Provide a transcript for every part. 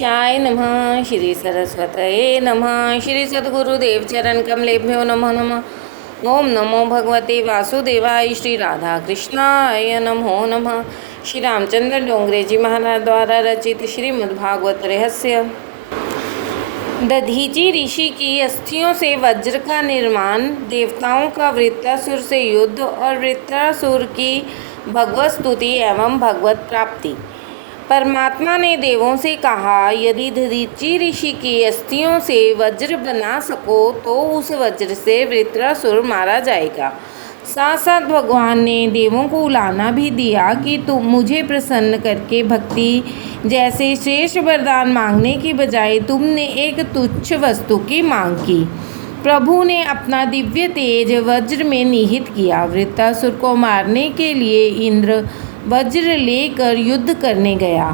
गणेशाय नमः। श्री सरस्वतये नमः। श्री सद्गुरुदेव चरण कमलेभ्यो नमः नमः। ओम नमो भगवते वासुदेवाय। श्री राधा कृष्णाय नमो नमः। श्री रामचंद्र डोंगरे जी महाराज द्वारा रचित श्रीमद्भागवत रहस्य। दधीची ऋषि की अस्थियों से वज्र का निर्माण, देवताओं का वृत्रासुर से युद्ध और वृत्रासुर की भगवत स्तुति एवं भगवत प्राप्ति। परमात्मा ने देवों से कहा, यदि दधीची ऋषि की अस्थियों से वज्र बना सको तो उस वज्र से वृत्रासुर मारा जाएगा। साथ साथ भगवान ने देवों को उलाना भी दिया कि तुम मुझे प्रसन्न करके भक्ति जैसे श्रेष्ठ वरदान मांगने की बजाय तुमने एक तुच्छ वस्तु की मांग की। प्रभु ने अपना दिव्य तेज वज्र में निहित किया। वृत्रासुर को मारने के लिए इंद्र वज्र लेकर युद्ध करने गया।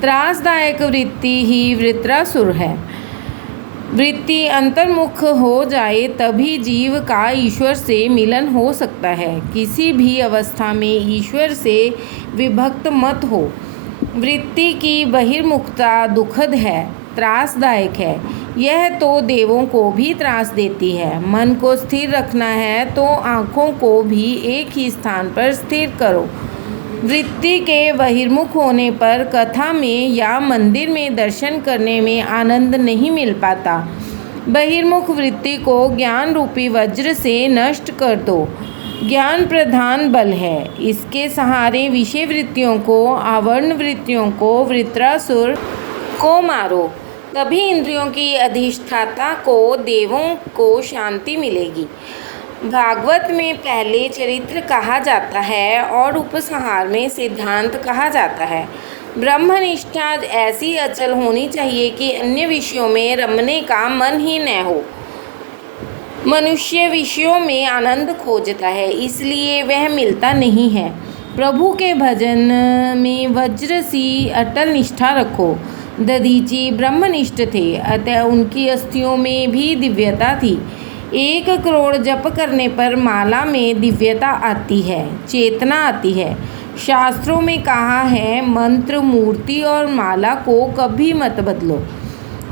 त्रासदायक वृत्ति ही वृत्रासुर है। वृत्ति अंतर्मुख हो जाए तभी जीव का ईश्वर से मिलन हो सकता है। किसी भी अवस्था में ईश्वर से विभक्त मत हो। वृत्ति की बहिर्मुखता दुखद है, त्रासदायक है। यह तो देवों को भी त्रास देती है। मन को स्थिर रखना है तो आँखों को भी एक ही स्थान पर स्थिर करो। वृत्ति के बहिर्मुख होने पर कथा में या मंदिर में दर्शन करने में आनंद नहीं मिल पाता। बहिर्मुख वृत्ति को ज्ञान रूपी वज्र से नष्ट कर दो। ज्ञान प्रधान बल है। इसके सहारे विषय वृत्तियों को, आवरण वृत्तियों को, वृत्रासुर को मारो। तभी इंद्रियों की अधिष्ठाता को, देवों को शांति मिलेगी। भागवत में पहले चरित्र कहा जाता है और उपसंहार में सिद्धांत कहा जाता है। ब्रह्मनिष्ठा ऐसी अचल होनी चाहिए कि अन्य विषयों में रमने का मन ही न हो। मनुष्य विषयों में आनंद खोजता है, इसलिए वह मिलता नहीं है। प्रभु के भजन में वज्र सी अटल निष्ठा रखो। दधीची ब्रह्मनिष्ठ थे, अतः उनकी अस्थियों में भी दिव्यता थी। 1 करोड़ जप करने पर माला में दिव्यता आती है, चेतना आती है। शास्त्रों में कहा है, मंत्र, मूर्ति और माला को कभी मत बदलो।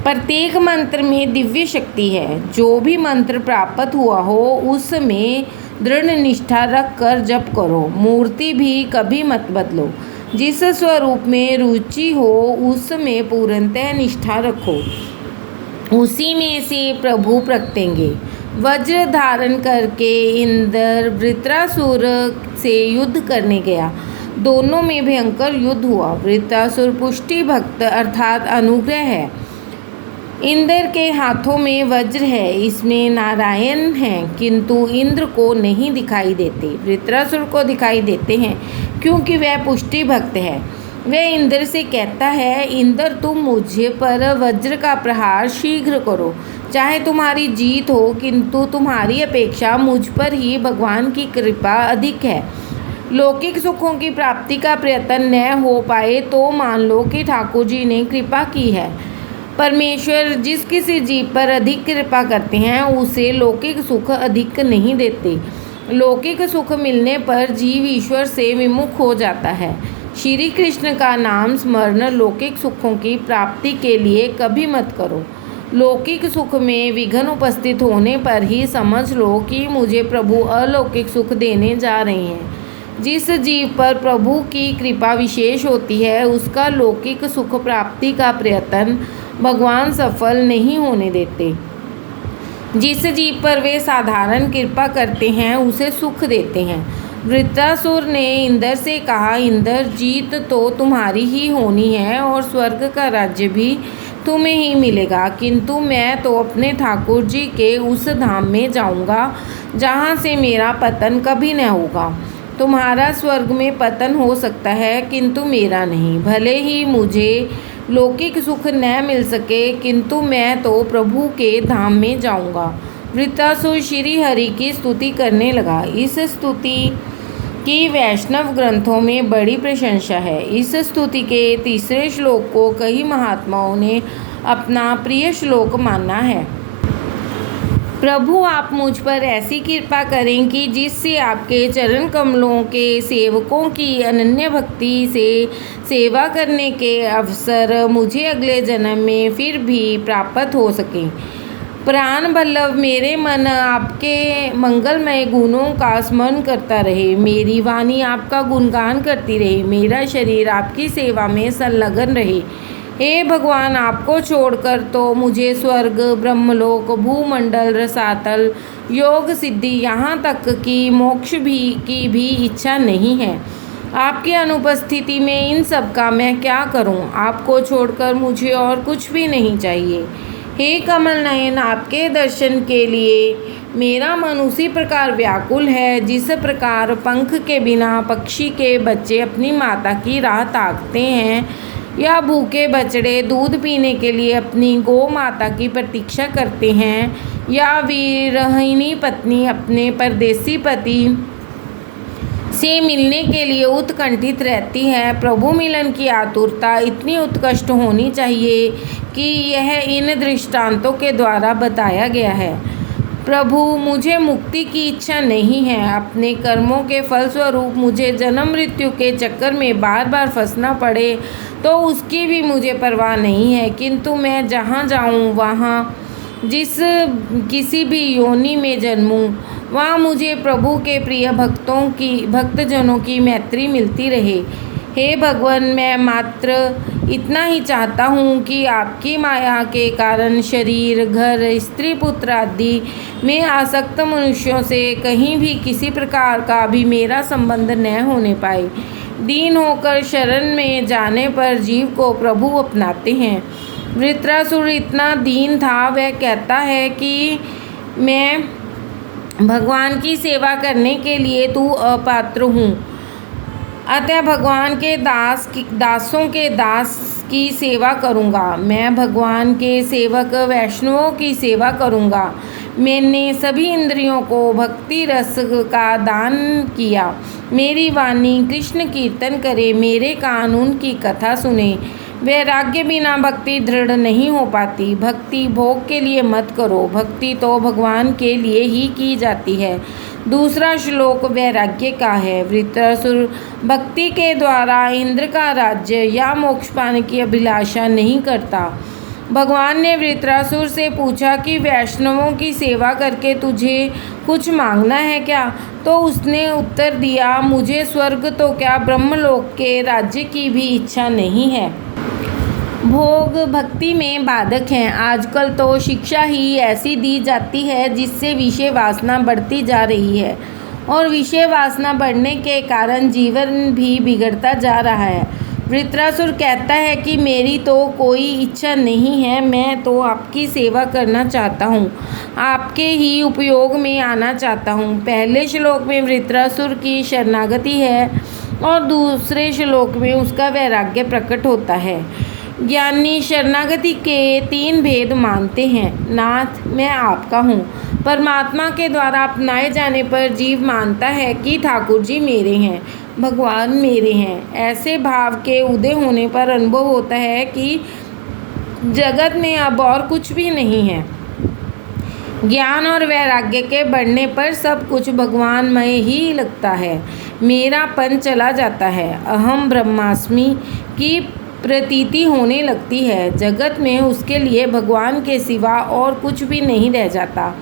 प्रत्येक मंत्र में दिव्य शक्ति है। जो भी मंत्र प्राप्त हुआ हो उसमें दृढ़ निष्ठा रख कर जप करो। मूर्ति भी कभी मत बदलो। जिस स्वरूप में रुचि हो उसमें पूर्णतः निष्ठा रखो, उसी में से प्रभु प्रगटेंगे। वज्र धारण करके इंद्र वृत्रासुर से युद्ध करने गया। दोनों में भयंकर युद्ध हुआ। वृत्रासुर पुष्टि भक्त अर्थात अनुग्रह है। इंद्र के हाथों में वज्र है, इसमें नारायण हैं, किंतु इंद्र को नहीं दिखाई देते। वृत्रासुर को दिखाई देते हैं क्योंकि वह पुष्टि भक्त है। वह इंद्र से कहता है, इंद्र तुम मुझे पर वज्र का प्रहार शीघ्र करो। चाहे तुम्हारी जीत हो, किंतु तुम्हारी अपेक्षा मुझ पर ही भगवान की कृपा अधिक है। लौकिक सुखों की प्राप्ति का प्रयत्न न हो पाए तो मान लो कि ठाकुर जी ने कृपा की है। परमेश्वर जिस किसी जीव पर अधिक कृपा करते हैं उसे लौकिक सुख अधिक नहीं देते। लौकिक सुख मिलने पर जीव ईश्वर से विमुख हो जाता है। श्री कृष्ण का नाम स्मरण लौकिक सुखों की प्राप्ति के लिए कभी मत करो। लौकिक सुख में विघ्न उपस्थित होने पर ही समझ लो कि मुझे प्रभु अलौकिक सुख देने जा रहे हैं। जिस जीव पर प्रभु की कृपा विशेष होती है उसका लौकिक सुख प्राप्ति का प्रयत्न भगवान सफल नहीं होने देते। जिस जीव पर वे साधारण कृपा करते हैं उसे सुख देते हैं। वृत्रासुर ने इंद्र से कहा, इंद्र जीत तो तुम्हारी ही होनी है और स्वर्ग का राज्य भी तुम्हें ही मिलेगा, किंतु मैं तो अपने ठाकुर जी के उस धाम में जाऊंगा जहाँ से मेरा पतन कभी न होगा। तुम्हारा स्वर्ग में पतन हो सकता है किंतु मेरा नहीं। भले ही मुझे लौकिक सुख न मिल सके किंतु मैं तो प्रभु के धाम में जाऊंगा। वृत्रासुर श्री हरि की स्तुति करने लगा। इस स्तुति की वैष्णव ग्रंथों में बड़ी प्रशंसा है। इस स्तुति के 3 श्लोक को कई महात्माओं ने अपना प्रिय श्लोक माना है। प्रभु आप मुझ पर ऐसी कृपा करें कि जिससे आपके चरण कमलों के सेवकों की अनन्य भक्ति से सेवा करने के अवसर मुझे अगले जन्म में फिर भी प्राप्त हो सकें। प्राण वल्लभ, मेरे मन आपके मंगलमय गुणों का स्मरण करता रहे, मेरी वाणी आपका गुणगान करती रहे, मेरा शरीर आपकी सेवा में संलग्न रहे। हे भगवान, आपको छोड़कर तो मुझे स्वर्ग, ब्रह्मलोक, भूमंडल, रसातल, योग सिद्धि, यहाँ तक कि मोक्ष की भी इच्छा नहीं है। आपकी अनुपस्थिति में इन सब का मैं क्या करूं? आपको छोड़कर मुझे और कुछ भी नहीं चाहिए। हे कमल नयन, आपके दर्शन के लिए मेरा मन उसी प्रकार व्याकुल है जिस प्रकार पंख के बिना पक्षी के बच्चे अपनी माता की राह ताकते हैं, या भूखे बछड़े दूध पीने के लिए अपनी गौ माता की प्रतीक्षा करते हैं, या विरहिणी पत्नी अपने परदेसी पति से मिलने के लिए उत्कंठित रहती है। प्रभु मिलन की आतुरता इतनी उत्कृष्ट होनी चाहिए कि यह इन दृष्टांतों के द्वारा बताया गया है। प्रभु, मुझे मुक्ति की इच्छा नहीं है। अपने कर्मों के फलस्वरूप मुझे जन्म मृत्यु के चक्कर में बार बार फंसना पड़े तो उसकी भी मुझे परवाह नहीं है, किंतु मैं जहाँ जाऊँ, वहाँ किसी भी योनि में जन्मूँ, वहाँ मुझे प्रभु के प्रिय भक्तजनों की मैत्री मिलती रहे। हे भगवान, मैं मात्र इतना ही चाहता हूँ कि आपकी माया के कारण शरीर, घर, स्त्री, पुत्र आदि में आसक्त मनुष्यों से कहीं भी किसी प्रकार का भी मेरा संबंध न होने पाए। दीन होकर शरण में जाने पर जीव को प्रभु अपनाते हैं। वृत्रासुर इतना दीन था, वह कहता है कि मैं भगवान की सेवा करने के लिए तू अपात्र हूँ, अतः भगवान के दासों के दास की सेवा करूँगा। मैं भगवान के सेवक वैष्णवों की सेवा करूँगा। मैंने सभी इंद्रियों को भक्ति रस का दान किया। मेरी वाणी कृष्ण कीर्तन करे, मेरे कान उनकी कथा सुने। वैराग्य बिना भक्ति दृढ़ नहीं हो पाती। भक्ति भोग के लिए मत करो, भक्ति तो भगवान के लिए ही की जाती है। दूसरा श्लोक वैराग्य का है। वृत्रासुर भक्ति के द्वारा इंद्र का राज्य या मोक्ष पाने की अभिलाषा नहीं करता। भगवान ने वृत्रासुर से पूछा कि वैष्णवों की सेवा करके तुझे कुछ मांगना है क्या? तो उसने उत्तर दिया, मुझे स्वर्ग तो क्या ब्रह्मलोक के राज्य की भी इच्छा नहीं है। भोग भक्ति में बाधक हैं। आजकल तो शिक्षा ही ऐसी दी जाती है जिससे विषय वासना बढ़ती जा रही है, और विषय वासना बढ़ने के कारण जीवन भी बिगड़ता जा रहा है। वृत्रासुर कहता है कि मेरी तो कोई इच्छा नहीं है, मैं तो आपकी सेवा करना चाहता हूँ, आपके ही उपयोग में आना चाहता हूँ। पहले श्लोक में वृत्रासुर की शरणागति है और दूसरे श्लोक में उसका वैराग्य प्रकट होता है। ज्ञानी शरणागति के 3 भेद मानते हैं। नाथ, मैं आपका हूँ। परमात्मा के द्वारा अपनाए जाने पर जीव मानता है कि ठाकुर जी मेरे हैं, भगवान मेरे हैं। ऐसे भाव के उदय होने पर अनुभव होता है कि जगत में अब और कुछ भी नहीं है। ज्ञान और वैराग्य के बढ़ने पर सब कुछ भगवानमय ही लगता है। मेरापन चला जाता है। अहम ब्रह्मास्मि की प्रतीति होने लगती है। जगत में उसके लिए भगवान के सिवा और कुछ भी नहीं रह जाता।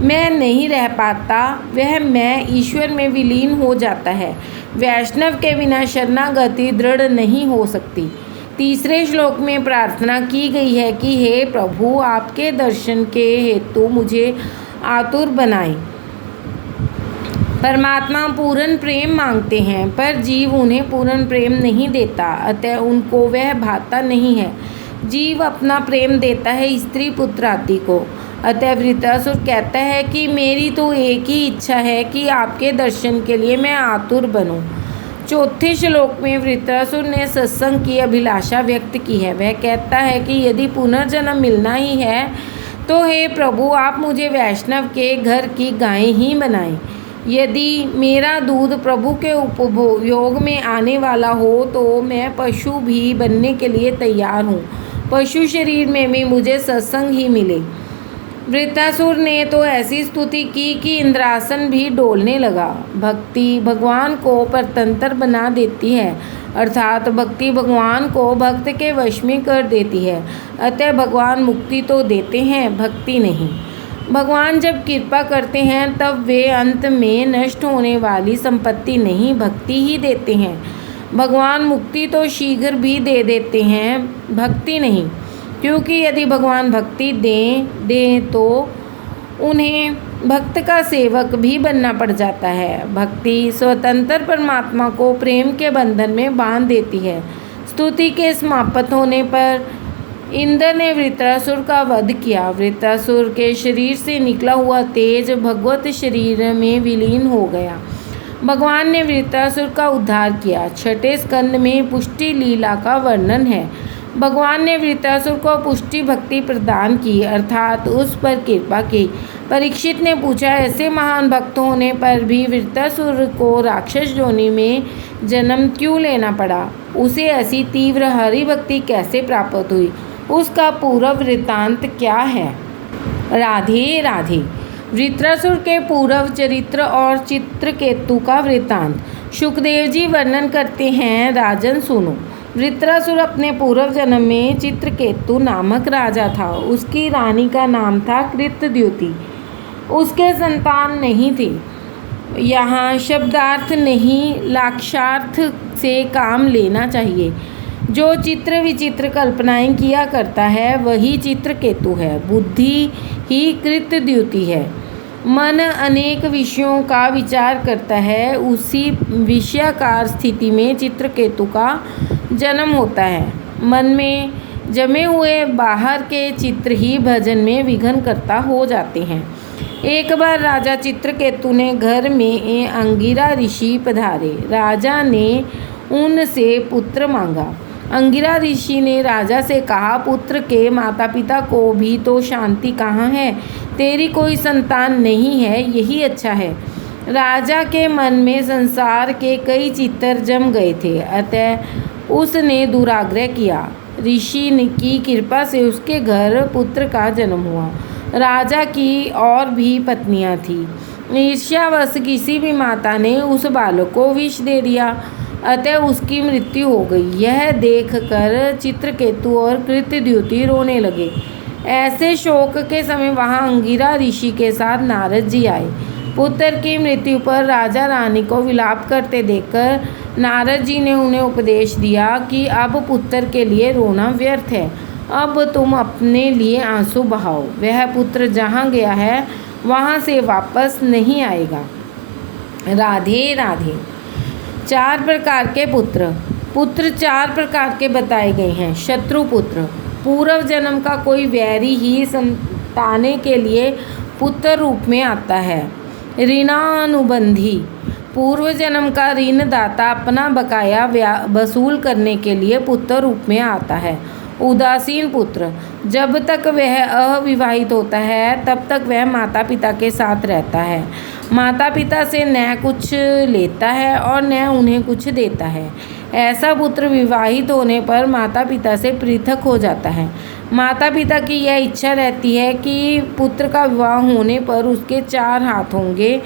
मैं नहीं रह पाता, वह मैं ईश्वर में विलीन हो जाता है। वैष्णव के बिना शरणागति दृढ़ नहीं हो सकती। तीसरे श्लोक में प्रार्थना की गई है कि हे प्रभु, आपके दर्शन के हेतु मुझे आतुर बनाएं। परमात्मा पूर्ण प्रेम मांगते हैं, पर जीव उन्हें पूर्ण प्रेम नहीं देता, अतः उनको वह भाता नहीं है। जीव अपना प्रेम देता है स्त्री पुत्र आदि को। अतः वृत्रासुर कहता है कि मेरी तो एक ही इच्छा है कि आपके दर्शन के लिए मैं आतुर बनूं। चौथे श्लोक में वृत्रासुर ने सत्संग की अभिलाषा व्यक्त की है। वह कहता है कि यदि पुनर्जन्म मिलना ही है तो हे प्रभु, आप मुझे वैष्णव के घर की गायें ही बनाएं। यदि मेरा दूध प्रभु के उपयोग में आने वाला हो तो मैं पशु भी बनने के लिए तैयार हूँ। पशु शरीर में भी मुझे सत्संग ही मिले। वृत्रासुर ने तो ऐसी स्तुति की कि इंद्रासन भी डोलने लगा। भक्ति भगवान को परतंत्र बना देती है, अर्थात भक्ति भगवान को भक्त के वश में कर देती है। अतः भगवान मुक्ति तो देते हैं, भक्ति नहीं। भगवान जब कृपा करते हैं तब वे अंत में नष्ट होने वाली संपत्ति नहीं, भक्ति ही देते हैं। भगवान मुक्ति तो शीघ्र भी दे देते हैं, भक्ति नहीं। क्योंकि यदि भगवान भक्ति दें तो उन्हें भक्त का सेवक भी बनना पड़ जाता है। भक्ति स्वतंत्र परमात्मा को प्रेम के बंधन में बांध देती है। स्तुति के समाप्त होने पर इंद्र ने वृत्रासुर का वध किया। वृत्रासुर के शरीर से निकला हुआ तेज भगवत शरीर में विलीन हो गया। भगवान ने वृत्रासुर का उद्धार किया। छठे स्कंद में पुष्टि लीला का वर्णन है। भगवान ने वृत्रासुर को पुष्टि भक्ति प्रदान की, अर्थात उस पर कृपा की। परीक्षित ने पूछा, ऐसे महान भक्त होने पर भी वृत्रासुर को राक्षस योनि में जन्म क्यों लेना पड़ा? उसे ऐसी तीव्र हरि भक्ति कैसे प्राप्त हुई? उसका पूर्व वृत्तांत क्या है? राधे राधे। वृत्रासुर के पूर्व चरित्र और चित्रकेतु का वृत्तांत शुकदेव जी वर्णन करते हैं। राजन सुनो। वृत्रासुर अपने पूर्व जन्म में चित्रकेतु नामक राजा था। उसकी रानी का नाम था कृतद्युति। उसके संतान नहीं थे। यहाँ शब्दार्थ नहीं, लाक्षार्थ से काम लेना चाहिए। जो चित्र विचित्र कल्पनाएं किया करता है वही चित्रकेतु है। बुद्धि ही कृतद्युति है। मन अनेक विषयों का विचार करता है। उसी विषयाकार स्थिति में चित्रकेतु का जन्म होता है। मन में जमे हुए बाहर के चित्र ही भजन में विघ्न करता हो जाते हैं। एक बार राजा चित्रकेतु ने घर में अंगिरा ऋषि पधारे। राजा ने उनसे पुत्र मांगा। अंगिरा ऋषि ने राजा से कहा, पुत्र के माता पिता को भी तो शांति कहाँ है? तेरी कोई संतान नहीं है, यही अच्छा है। राजा के मन में संसार के कई चित्र जम गए थे, अतः उसने दुराग्रह किया। ऋषि की कृपा से उसके घर पुत्र का जन्म हुआ। राजा की और भी पत्नियां थीं। ईर्ष्यावश किसी भी माता ने उस बालक को विष दे दिया, अतः उसकी मृत्यु हो गई। यह देखकर चित्रकेतु और कृतद्युति रोने लगे। ऐसे शोक के समय वहां अंगिरा ऋषि के साथ नारद जी आए। पुत्र की मृत्यु पर राजा रानी को विलाप करते देखकर नारद जी ने उन्हें उपदेश दिया कि अब पुत्र के लिए रोना व्यर्थ है। अब तुम अपने लिए आंसू बहाओ। वह पुत्र जहाँ गया है वहाँ से वापस नहीं आएगा। राधे राधे। 4 प्रकार के पुत्र 4 प्रकार के बताए गए हैं। शत्रु पुत्र, पूर्व जन्म का कोई वैरी ही संताने के लिए पुत्र रूप में आता है। ऋणानुबंधी, पूर्व जन्म का ऋणदाता अपना बकाया वसूल करने के लिए पुत्र रूप में आता है। उदासीन पुत्र, जब तक वह अविवाहित होता है तब तक वह माता पिता के साथ रहता है। माता पिता से न कुछ लेता है और न उन्हें कुछ देता है। ऐसा पुत्र विवाहित होने पर माता पिता से पृथक हो जाता है। माता पिता की यह इच्छा रहती है कि पुत्र का विवाह होने पर उसके 4 हाथ होंगे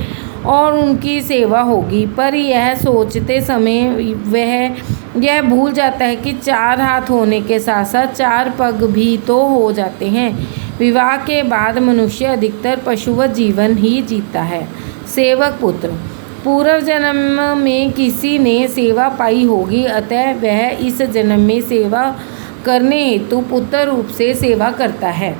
और उनकी सेवा होगी, पर यह सोचते समय वह यह भूल जाता है कि 4 हाथ होने के साथ साथ 4 पग भी तो हो जाते हैं। विवाह के बाद मनुष्य अधिकतर पशुवत जीवन ही जीता है। सेवक पुत्र, पूर्व जन्म में किसी ने सेवा पाई होगी, अतः वह इस जन्म में सेवा करने हेतु पुत्र रूप से सेवा करता है।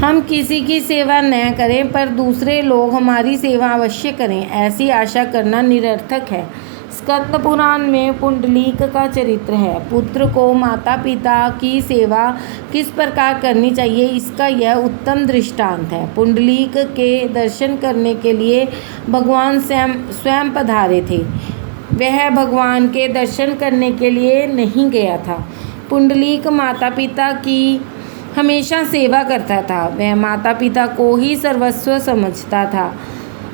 हम किसी की सेवा न करें पर दूसरे लोग हमारी सेवा अवश्य करें, ऐसी आशा करना निरर्थक है। स्कंद पुराण में पुंडलीक का चरित्र है। पुत्र को माता पिता की सेवा किस प्रकार करनी चाहिए, इसका यह उत्तम दृष्टांत है। पुंडलीक के दर्शन करने के लिए भगवान स्वयं पधारे थे। वह भगवान के दर्शन करने के लिए नहीं गया था। पुंडलीक माता पिता की हमेशा सेवा करता था। वह माता पिता को ही सर्वस्व समझता था।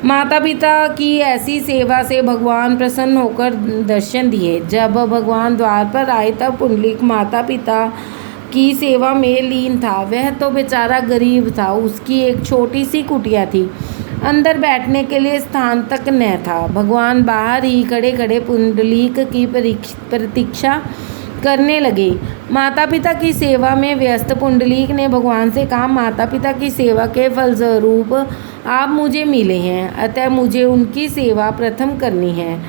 माता पिता की ऐसी सेवा से भगवान प्रसन्न होकर दर्शन दिए। जब भगवान द्वार पर आए तब पुंडलीक माता पिता की सेवा में लीन था। वह तो बेचारा गरीब था, उसकी एक छोटी सी कुटिया थी, अंदर बैठने के लिए स्थान तक न था। भगवान बाहर ही खड़े खड़े पुंडलीक की प्रतीक्षा करने लगे। माता पिता की सेवा में व्यस्त पुंडलीक ने भगवान से कहा, माता पिता की सेवा के फलस्वरूप आप मुझे मिले हैं, अतः मुझे उनकी सेवा प्रथम करनी है।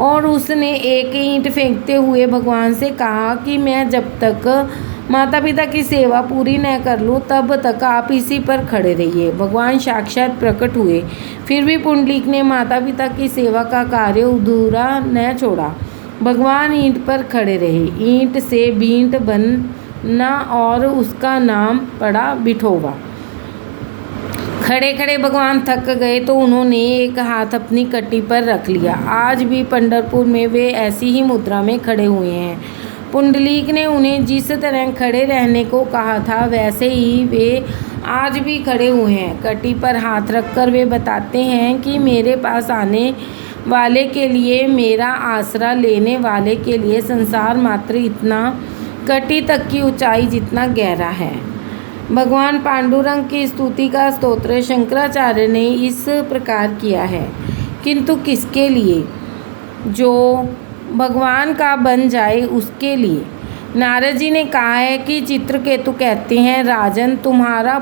और उसने एक ईंट फेंकते हुए भगवान से कहा कि मैं जब तक माता पिता की सेवा पूरी न कर लूँ तब तक आप इसी पर खड़े रहिए। भगवान साक्षात प्रकट हुए, फिर भी पुंडलीक ने माता पिता की सेवा का कार्य अधूरा न छोड़ा। भगवान ईंट पर खड़े रहे। ईंट से बींट बना और उसका नाम पड़ा विठोबा। खड़े खड़े भगवान थक गए तो उन्होंने एक हाथ अपनी कटी पर रख लिया। आज भी पंढरपुर में वे ऐसी ही मुद्रा में खड़े हुए हैं। पुंडलीक ने उन्हें जिस तरह खड़े रहने को कहा था वैसे ही वे आज भी खड़े हुए हैं। कटी पर हाथ रखकर वे बताते हैं कि मेरे पास आने वाले के लिए, मेरा आसरा लेने वाले के लिए संसार मात्र इतना कटी तक की ऊंचाई जितना गहरा है। भगवान पांडुरंग की स्तुति का स्तोत्र शंकराचार्य ने इस प्रकार किया है, किंतु किसके लिए? जो भगवान का बन जाए उसके लिए। नारद जी ने कहा है कि चित्रकेतु कहते हैं, राजन तुम्हारा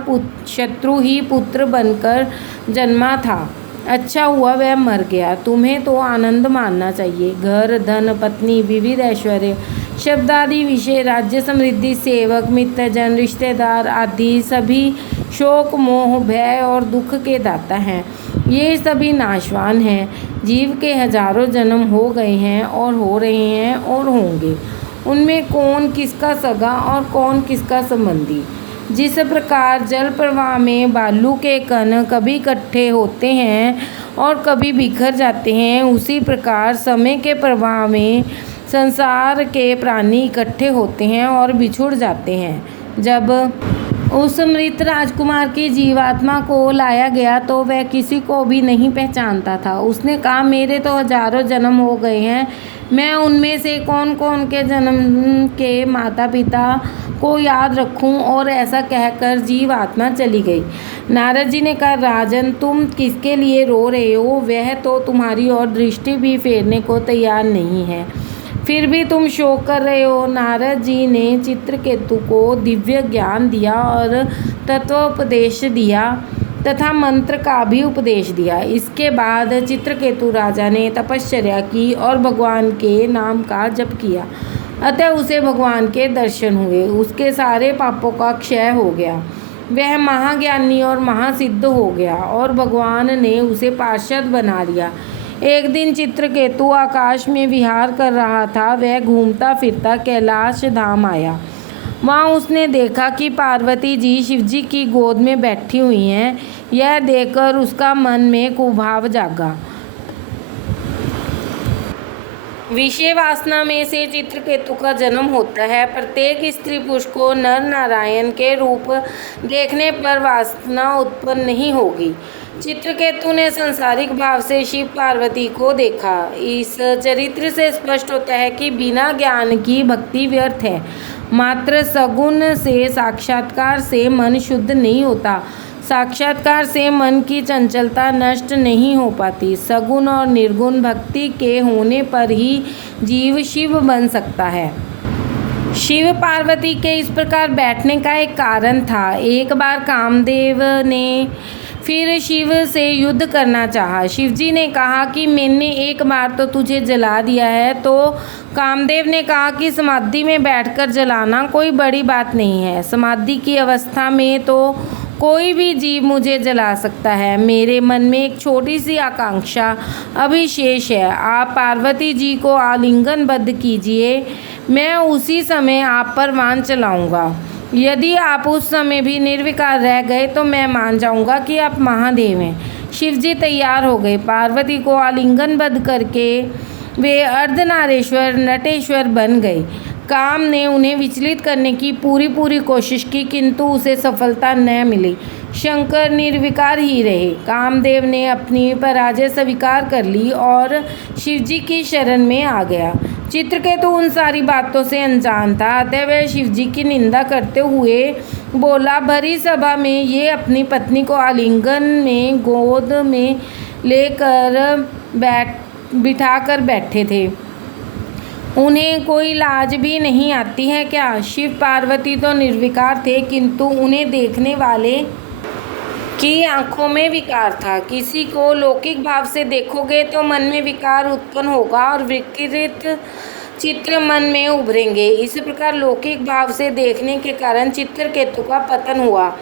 शत्रु ही पुत्र बनकर जन्मा था, अच्छा हुआ वह मर गया। तुम्हें तो आनंद मानना चाहिए। घर, धन, पत्नी, विविध ऐश्वर्य, शब्द आदि विषय, राज्य, समृद्धि, सेवक, मित्रजन, रिश्तेदार आदि सभी शोक, मोह, भय और दुख के दाता हैं। ये सभी नाशवान हैं। जीव के हजारों जन्म हो गए हैं और हो रहे हैं और होंगे। उनमें कौन किसका सगा और कौन किसका संबंधी। जिस प्रकार जल प्रवाह में बालू के कण कभी इकट्ठे होते हैं और कभी बिखर जाते हैं, उसी प्रकार समय के प्रवाह में संसार के प्राणी इकट्ठे होते हैं और बिछुड़ जाते हैं। जब उस मृत राजकुमार की जीवात्मा को लाया गया तो वह किसी को भी नहीं पहचानता था। उसने कहा, मेरे तो हजारों जन्म हो गए हैं, मैं उनमें से कौन कौन के जन्म के माता पिता को याद रखूं। और ऐसा कहकर जीवात्मा चली गई। नारद जी ने कहा, राजन तुम किसके लिए रो रहे हो? वह तो तुम्हारी ओर दृष्टि भी फेरने को तैयार नहीं है, फिर भी तुम शोक कर रहे हो। नारद जी ने चित्रकेतु को दिव्य ज्ञान दिया और तत्वोपदेश दिया तथा मंत्र का भी उपदेश दिया। इसके बाद चित्रकेतु राजा ने तपश्चर्या की और भगवान के नाम का जप किया, अतः उसे भगवान के दर्शन हुए। उसके सारे पापों का क्षय हो गया, वह महाज्ञानी और महासिद्ध हो गया और भगवान ने उसे पार्षद बना लिया। एक दिन चित्रकेतु आकाश में विहार कर रहा था। वह घूमता फिरता कैलाश धाम आया। वहाँ उसने देखा कि पार्वती जी शिवजी की गोद में बैठी हुई हैं। यह देखकर उसका मन में कुभाव जागा। विषय वासना में से चित्रकेतु का जन्म होता है। प्रत्येक स्त्री पुरुष को नर नारायण के रूप देखने पर वासना उत्पन्न नहीं होगी। चित्रकेतु ने सांसारिक भाव से शिव पार्वती को देखा। इस चरित्र से स्पष्ट होता है कि बिना ज्ञान की भक्ति व्यर्थ है। मात्र सगुण से, साक्षात्कार से मन शुद्ध नहीं होता। साक्षात्कार से मन की चंचलता नष्ट नहीं हो पाती। सगुण और निर्गुण भक्ति के होने पर ही जीव शिव बन सकता है। शिव पार्वती के इस प्रकार बैठने का एक कारण था। एक बार कामदेव ने फिर शिव से युद्ध करना चाहा। शिवजी ने कहा कि मैंने एक बार तो तुझे जला दिया है। तो कामदेव ने कहा कि समाधि में बैठकर जलाना कोई बड़ी बात नहीं है। समाधि की अवस्था में तो कोई भी जीव मुझे जला सकता है। मेरे मन में एक छोटी सी आकांक्षा अभी शेष है। आप पार्वती जी को आलिंगनबद्ध कीजिए, मैं उसी समय आप पर बाण चलाऊंगा। यदि आप उस समय भी निर्विकार रह गए तो मैं मान जाऊंगा कि आप महादेव हैं। शिवजी तैयार हो गए। पार्वती को आलिंगनबद्ध करके वे अर्धनारेश्वर नटेश्वर बन गए। काम ने उन्हें विचलित करने की पूरी कोशिश की, किंतु उसे सफलता न मिली। शंकर निर्विकार ही रहे। कामदेव ने अपनी पराजय स्वीकार कर ली और शिवजी की शरण में आ गया। चित्रकेतु उन सारी बातों से अनजान था, अतः वह शिवजी की निंदा करते हुए बोला। भरी सभा में ये अपनी पत्नी को आलिंगन में गोद में लेकर बिठाकर बैठे थे। उन्हें कोई लाज भी नहीं आती है क्या? शिव पार्वती तो निर्विकार थे, किंतु उन्हें देखने वाले की आंखों में विकार था। किसी को लौकिक भाव से देखोगे तो मन में विकार उत्पन्न होगा और विकृत चित्र मन में उभरेंगे। इस प्रकार लौकिक भाव से देखने के कारण चित्रकेतु का पतन हुआ।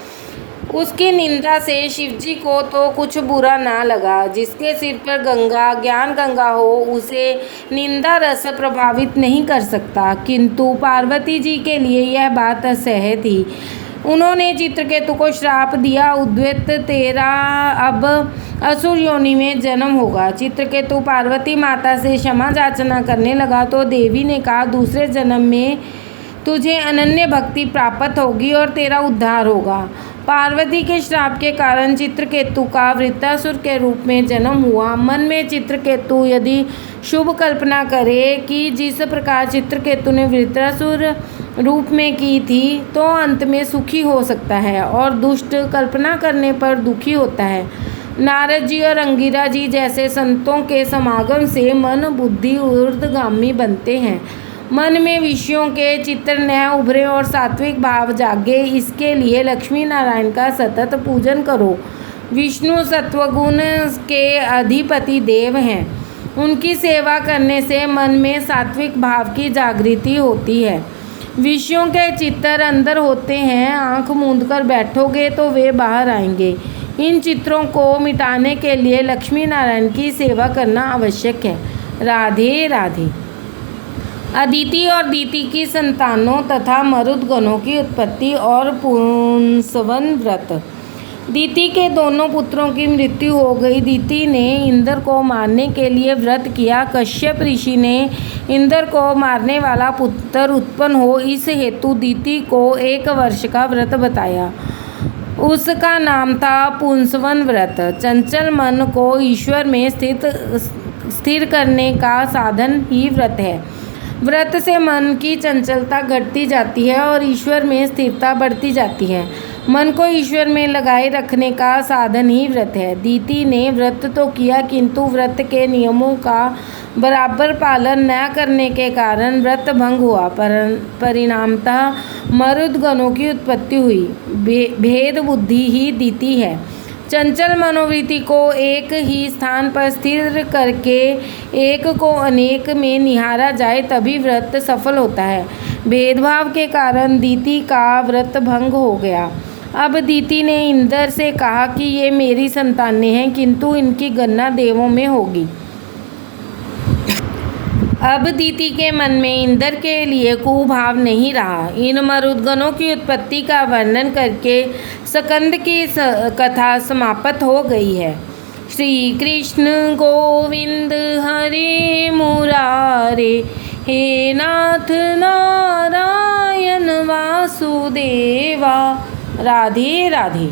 उसकी निंदा से शिवजी को तो कुछ बुरा ना लगा। जिसके सिर पर गंगा ज्ञान गंगा हो उसे निंदा रस प्रभावित नहीं कर सकता, किंतु पार्वती जी के लिए यह बात असह्य थी। उन्होंने चित्रकेतु को श्राप दिया, उद्वत तेरा अब असुर योनि में जन्म होगा। चित्रकेतु पार्वती माता से क्षमा याचना करने लगा तो देवी ने कहा, दूसरे जन्म में तुझे अनन्य भक्ति प्राप्त होगी और तेरा उद्धार होगा। पार्वती के श्राप के कारण चित्रकेतु का वृत्रासुर के रूप में जन्म हुआ। मन में चित्रकेतु यदि शुभ कल्पना करे कि जिस प्रकार चित्रकेतु ने वृत्रासुर रूप में की थी, तो अंत में सुखी हो सकता है और दुष्ट कल्पना करने पर दुखी होता है। नारद जी और अंगिरा जी जैसे संतों के समागम से मन बुद्धि ऊर्ध्वगामी बनते हैं। मन में विषयों के चित्र न उभरे और सात्विक भाव जागे, इसके लिए लक्ष्मी नारायण का सतत पूजन करो। विष्णु सत्वगुण के अधिपति देव हैं। उनकी सेवा करने से मन में सात्विक भाव की जागृति होती है। विषयों के चित्र अंदर होते हैं, आंख मूंद कर बैठोगे तो वे बाहर आएंगे। इन चित्रों को मिटाने के लिए लक्ष्मी नारायण की सेवा करना आवश्यक है। राधे राधे। अदिति और दीति की संतानों तथा मरुदगणों की उत्पत्ति और पुंसवन व्रत। दीति के दोनों पुत्रों की मृत्यु हो गई। दीति ने इंद्र को मारने के लिए व्रत किया। कश्यप ऋषि ने इंद्र को मारने वाला पुत्र उत्पन्न हो, इस हेतु दीति को 1 वर्ष का व्रत बताया। उसका नाम था पुंसवन व्रत। चंचल मन को ईश्वर में स्थिर करने का साधन ही व्रत है। व्रत से मन की चंचलता घटती जाती है और ईश्वर में स्थिरता बढ़ती जाती है। मन को ईश्वर में लगाए रखने का साधन ही व्रत है। दीति ने व्रत तो किया, किंतु व्रत के नियमों का बराबर पालन न करने के कारण व्रत भंग हुआ। परिणामतः मरुदगणों की उत्पत्ति हुई। भेद बुद्धि ही दीति है। चंचल मनोवृत्ति को एक ही स्थान पर स्थिर करके एक को अनेक में निहारा जाए, तभी व्रत सफल होता है। भेदभाव के कारण दीति का व्रत भंग हो गया। अब दीति ने इंद्र से कहा कि ये मेरी संतानें हैं, किंतु इनकी गणना देवों में होगी। अब दीति के मन में इंद्र के लिए कुभाव नहीं रहा। इन मरुदगणों की उत्पत्ति का वर्णन करके स्कंद की कथा समाप्त हो गई है। श्री कृष्ण गोविंद हरे मुरारे, हे नाथ नारायण वासुदेवा। राधे राधे।